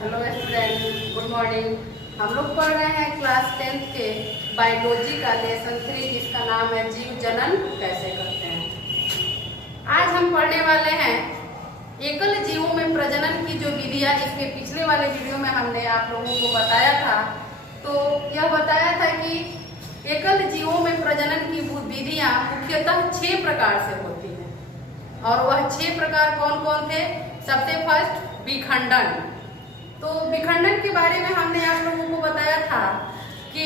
Hello student, good morning. हम लोग पढ़ रहे हैं क्लास 10th के बायोलॉजी का लेसन 3, जिसका नाम है जीव जनन कैसे करते हैं। आज हम पढ़ने वाले हैं एकल जीवों में प्रजनन की जो विधियां, इसके पिछले वाले वीडियो में हमने आप लोगों को बताया था। तो यह बताया था कि एकल जीवों में प्रजनन की विधियां मुख्यतः 6 प्रकार से होती हैं। और वह 6 प्रकार कौन कौन थे? सबसे फर्स्ट विखंडन। तो विखंडन के बारे में हमने आप लोगों को बताया था कि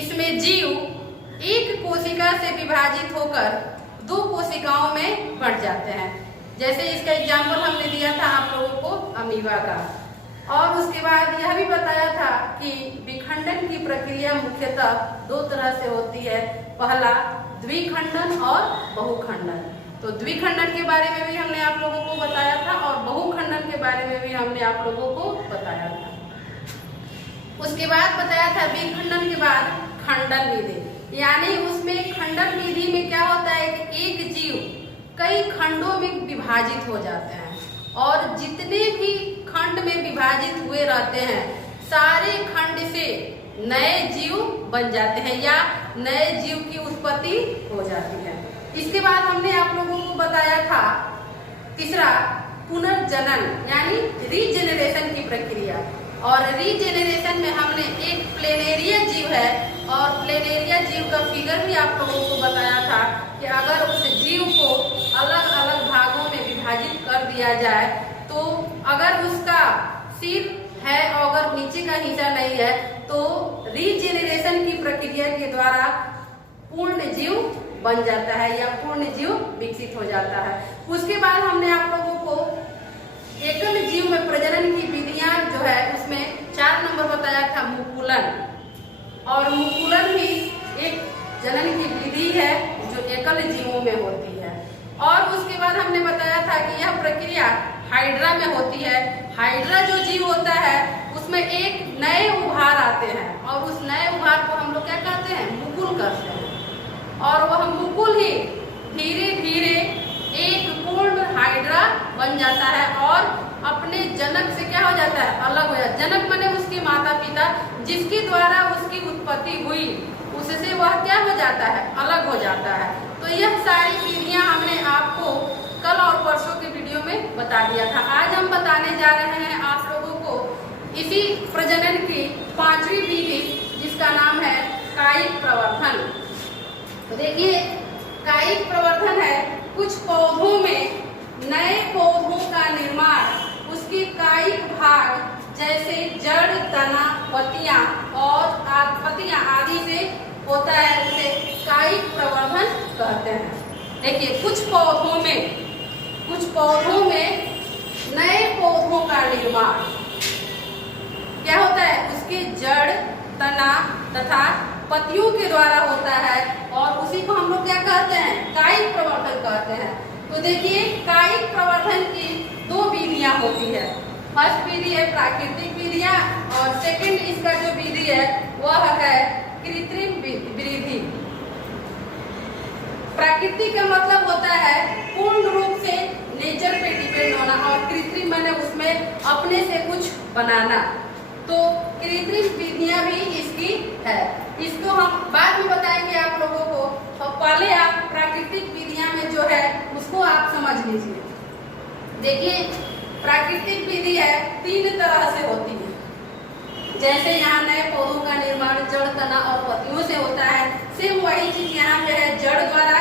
इसमें जीव एक कोशिका से विभाजित होकर 2 कोशिकाओं में बढ़ जाते हैं। जैसे इसका एग्जाम्पल हमने दिया था आप लोगों को अमीबा का। और उसके बाद यह भी बताया था कि विखंडन की प्रक्रिया मुख्यतः 2 तरह से होती है। पहला द्विखंडन और बहुखंडन। तो द्विखंडन के बारे में भी हमने आप लोगों को बताया था और बहुखंडन के बारे में भी हमने आप लोगों को बताया था। उसके बाद बताया था विखंडन के बाद खंडन विधि, यानी उसमें खंडन विधि में क्या होता है कि एक जीव कई खंडों में विभाजित हो जाते हैं और जितने भी खंड में विभाजित हुए रहते हैं सारे खंड से नए जीव बन जाते हैं या नए जीव की उत्पत्ति हो जाती है। इसके बाद हमने आप लोगों को बताया था तीसरा पुनर्जनन, यानी रीजेनरेशन की प्रक्रिया। और रीजेनरेशन में हमने एक प्लेनेरिया जीव है और प्लेनेरिया जीव का फिगर भी आप लोगों को बताया था कि अगर उस जीव को अलग अलग भागों में विभाजित कर दिया जाए तो अगर उसका सिर है और अगर नीचे का हिस्सा नहीं है तो रीजेनरेशन की प्रक्रिया के द्वारा पूर्ण जीव बन जाता है या पूर्ण जीव विकसित हो जाता है। उसके बाद हमने आप लोगों को एकल जीव में प्रजनन की विधियां जो है उसमें 4 नंबर बताया था मुकुलन। और मुकुलन भी एक जनन की विधि है जो एकल जीवों में होती है। और उसके बाद हमने बताया था कि यह प्रक्रिया हाइड्रा में होती है। हाइड्रा जो जीव होता है उसमें एक नए उभार आते हैं और उस नए उभार को हम लोग क्या कहते हैं? मुकुल कहते हैं। और वह मुकुल ही धीरे धीरे एक पूर्ण हाइड्रा बन जाता है और अपने जनक से क्या हो जाता है? अलग हो जाता है। जनक माने उसके माता पिता जिसके द्वारा उसकी उत्पत्ति हुई, उससे वह क्या हो जाता है? अलग हो जाता है। तो यह सारी विधियां हमने आपको कल और परसों के वीडियो में बता दिया था। आज हम बताने जा रहे हैं आप लोगों को इसी प्रजनन की 5वीं विधि, जिसका नाम है कायिक प्रवर्धन। तो देखिए, कायिक प्रवर्धन है कुछ पौधों में नए पौधों का निर्माण उसके कायिक भाग जैसे जड़, तना, पत्तियां आदि से होता है, उसे कायिक प्रवर्धन कहते हैं। देखिए, कुछ पौधों में नए पौधों का निर्माण क्या होता है? उसके जड़, तना तथा पत्तियों के द्वारा होता है और उसी को हम लोग क्या कहते हैं? कायिक प्रवर्धन कहते हैं। तो देखिए, कायिक प्रवर्धन की 2 विधियां होती है। फर्स्ट विधि है प्राकृतिक विधियां और सेकंड इसका जो विधि है वह है कृत्रिम विधि। प्राकृतिक का मतलब होता है पूर्ण रूप से नेचर पे डिपेंड होना और कृत्रिम माने उसमें अपने से कुछ बनाना। तो कृत्रिम विधियां भी इसकी है, इसको हम बाद में बताएंगे आप लोगों को। तो पहले आप प्राकृतिक विधियां में जो है उसको आप समझ लीजिए। देखिए, प्राकृतिक विधि है 3 तरह से होती है। जैसे यहाँ नए पौधों का निर्माण जड़, तना और पत्तियों से होता है, सेम वही चीज यहाँ पे है जड़ द्वारा,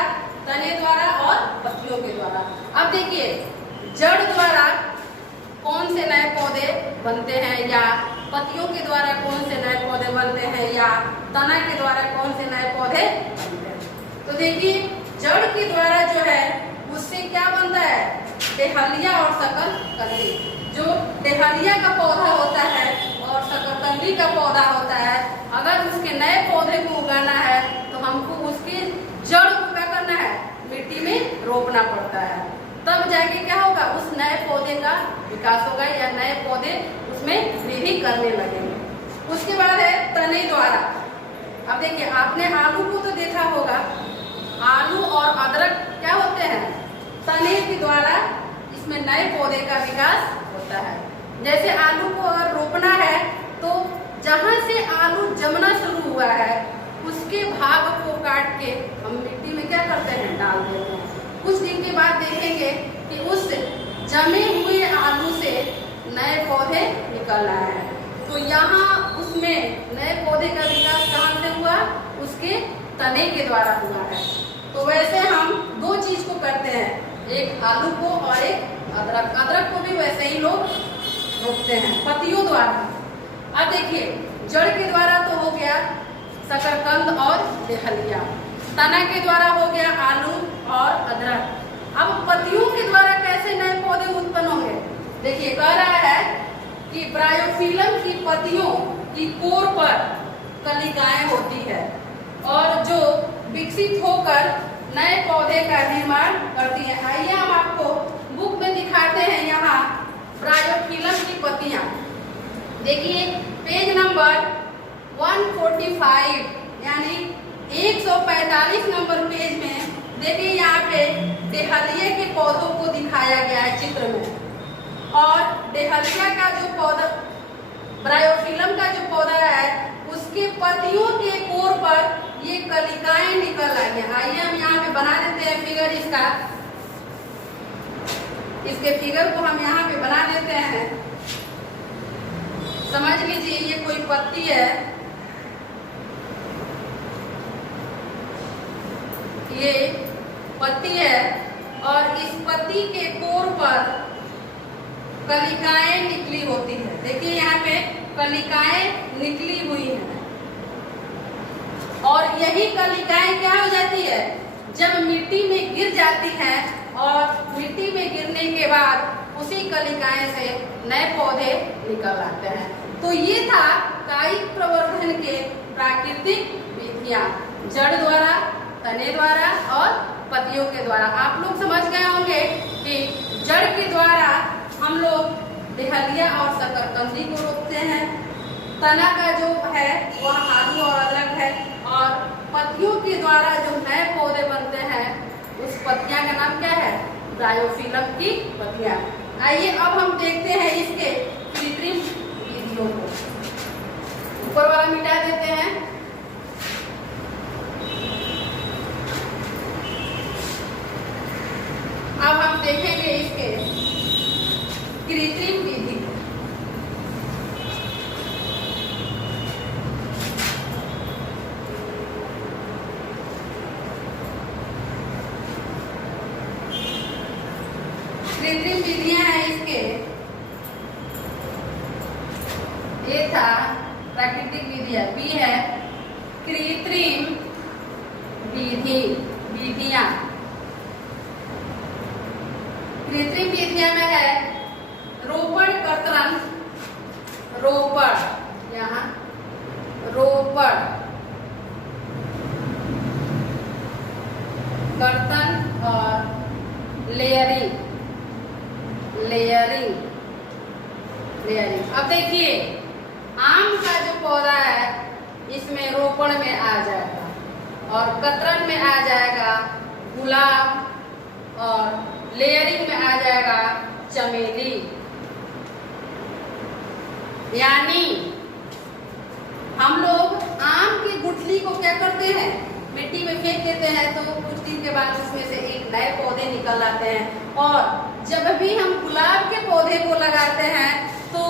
तने द्वारा और पत्तियों के द्वारा। अब देखिए, जड़ द्वारा कौन से नए पौधे बनते हैं या पत्तियों के द्वारा कौन से नए पौधे बनते हैं या तना के द्वारा कौन से नए पौधे बनते हैं। तो देखिए, जड़ के द्वारा जो है उससे क्या बनता है? डेहलिया और शकरकंदी। जो डेहलिया का पौधा होता है और शकरकंदी का पौधा होता है, अगर उसके नए पौधे को उगाना है तो हमको उसके जड़ को क्या करना है? मिट्टी में रोपना पड़ता है, तब जाके क्या होगा? उस नए पौधे का विकास होगा या नए पौधे उसमें वृद्धि करने लगेंगे। उसके बाद है तने द्वारा। अब देखिए, आपने आलू को तो देखा होगा, आलू और अदरक क्या होते हैं? तने के द्वारा इसमें नए पौधे का विकास होता है। जैसे आलू को अगर रोपना है तो जहाँ से आलू जमना शुरू हुआ है उसके भाग को काट के हम मिट्टी में क्या करते हैं, डाल देते हैं। कुछ दिन के बाद देखेंगे कि उस जमे हुए आलू से नए पौधे निकल रहे हैं। तो यहाँ उसमें नए पौधे का विकास कहाँ से हुआ, उसके तने के द्वारा हुआ है। तो वैसे हम दो चीज को करते हैं, एक आलू को और एक अदरक। अदरक को भी वैसे ही लोग रोपते हैं पत्तियों द्वारा। अब देखिए जड़ के द्वारा तो हो गया शकरकंद और डेहलिया, तना के द्वारा हो गया आलू और अदरक। अब पत्तियों के द्वारा कैसे नए पौधे उत्पन्न होंगे, देखिए कह रहा है कि ब्रायोफिलम की पत्तियों की कोर पर कलिकाएं होती है और जो विकसित होकर नए पौधे का निर्माण करती है। आइए हम आपको बुक में दिखाते हैं यहाँ ब्रायोफिलम की पत्तियां। देखिए पेज नंबर 145 यानी 145 नंबर पेज में देखिए यहाँ पे डेहलिया के पौधों को दिखाया गया है चित्र में। और डेहलिया का जो पौधा, ब्रायोफिलम का जो पौधा है उसके पत्तियों के कोर पर ये कलिकाएं निकल आई हैं। आइए हम यहाँ पे बना देते हैं फिगर इसका, इसके फिगर को हम यहाँ पे बना देते हैं। समझ लीजिए ये कोई पत्ती है, ये पत्ती है और इस पत्ती के कोर पर कलिकाएं निकली होती है। देखिए यहाँ पे कलिकाएं निकली हुई हैं और यही कलिकाएं क्या हो जाती है, जब मिट्टी में गिर जाती हैं और मिट्टी में गिरने के बाद उसी कलिकाएं से नए पौधे निकल आते हैं। तो ये था कायिक प्रवर्धन के प्राकृतिक विधियां, जड़ द्वारा, तने द्वारा और पत्तियों के द्वारा। आप लोग समझ गए होंगे कि जड़ के द्वारा हम लोग डेहलिया और शकरकंदी को रोपते हैं, तना का जो है वह आलू और अदरक है और पत्तियों के द्वारा जो नए पौधे बनते हैं उस पत्तियां का नाम क्या है, ब्रायोफिलम की पत्तियां। आइए अब हम देखते हैं इसके कृत्रिम विधियों को। ऊपर वाला मिटा देते हैं। अब हम देखेंगे इसके कृत्रिम विधि। कृत्रिम विधियां हैं इसके, ये था प्राकृतिक विधियां, बी है कृत्रिम विधियां। कृत्रिम विधियां में है रोपण कर्तन, रोपण, यहाँ रोपण कर्तन और लेयरिंग। अब देखिए आम का जो पौधा है इसमें रोपण में आ जाएगा और कतरन में आ जाएगा गुलाब और लेयरिंग में आ जाएगा चमेली। यानी हम लोग आम की गुठली को क्या करते हैं, मिट्टी में फेंक देते हैं तो कुछ दिन के बाद उसमें से एक नए पौधे निकल आते हैं। और जब भी हम गुलाब के पौधे को लगाते हैं तो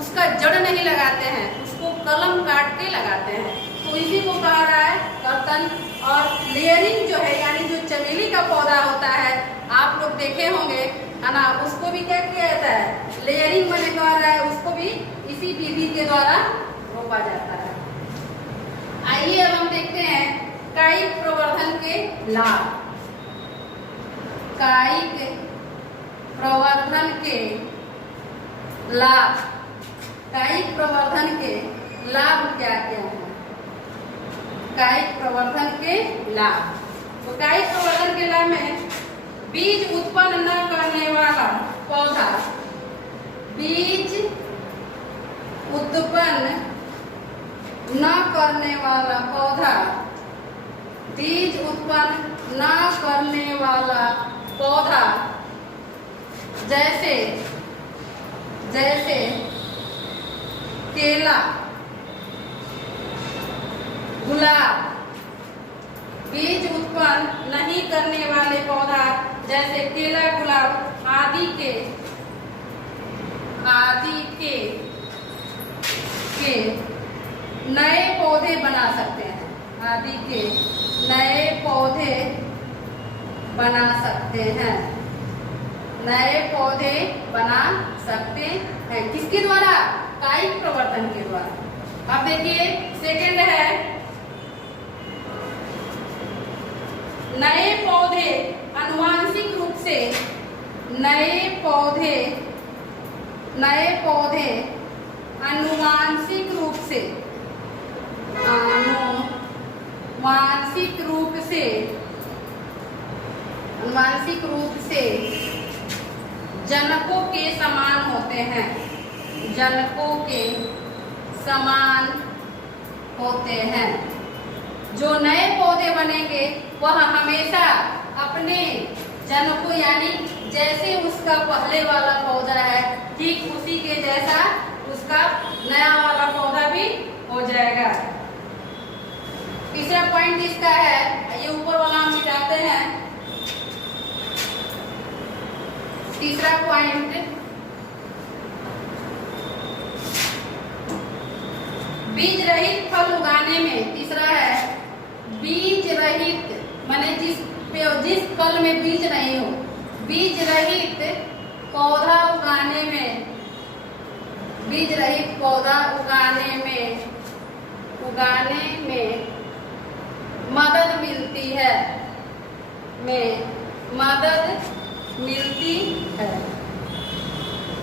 उसका जड़ नहीं लगाते हैं, उसको कलम काट के लगाते हैं। तो इसी को कहा रहा है कर्तन। और लेयरिंग जो है यानी जो चमेली का पौधा होता है आप लोग देखे होंगे है ना, उसको भी क्या किया जाता है, लेयरिंग मैंने कहा रहा है, उसको भी इसी विधि के द्वारा रोपा जाता है। आइए अब हम देखते हैं कायिक प्रवर्धन के लाभ। कायिक प्रवर्धन के लाभ, कायिक प्रवर्धन के लाभ क्या क्या है। कायिक प्रवर्धन के लाभ, तो कायिक प्रवर्धन के लाभ में बीज उत्पन्न न करने वाला पौधा, बीज उत्पन्न न करने वाला पौधा, बीज उत्पन्न न करने वाला पौधा जैसे जैसे केला, गुलाब। बीज उत्पन्न नहीं करने वाले पौधा जैसे केला, गुलाब आदि के नए पौधे बना सकते हैं। आदि के नए पौधे बना सकते हैं। नए पौधे बना सकते हैं किसके द्वारा? कायिक प्रवर्तन के द्वारा। अब देखिए सेकंड है, नए पौधे आनुवांशिक रूप से आनुवांशिक रूप से जनकों के समान होते हैं। जनकों के समान होते हैं। जो नए पौधे बनेंगे वह हमेशा अपने जनकों यानी जैसे उसका पहले वाला पौधा है ठीक उसी के जैसा उसका नया वाला पौधा भी हो जाएगा। तीसरा पॉइंट इसका है, ये ऊपर वाला हम मिटाते हैं। तीसरा पॉइंट, बीज रहित फल उगाने में। तीसरा है बीज रहित माने जिस फल में बीज नहीं हो, बीज रहित पौधा उगाने में, बीज रहित पौधा उगाने में मदद मिलती है।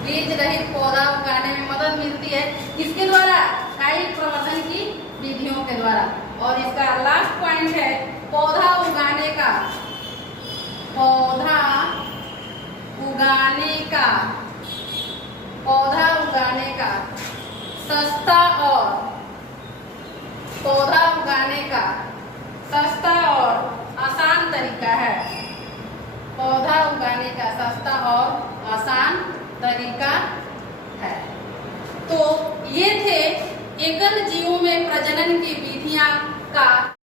बीज रहित पौधा उगाने में मदद मिलती है किसके द्वारा? कायिक प्रवर्तन की विधियों के द्वारा। और इसका लास्ट पॉइंट है पौधा उगाने का सस्ता और आसान तरीका है। पौधा उगाने का सस्ता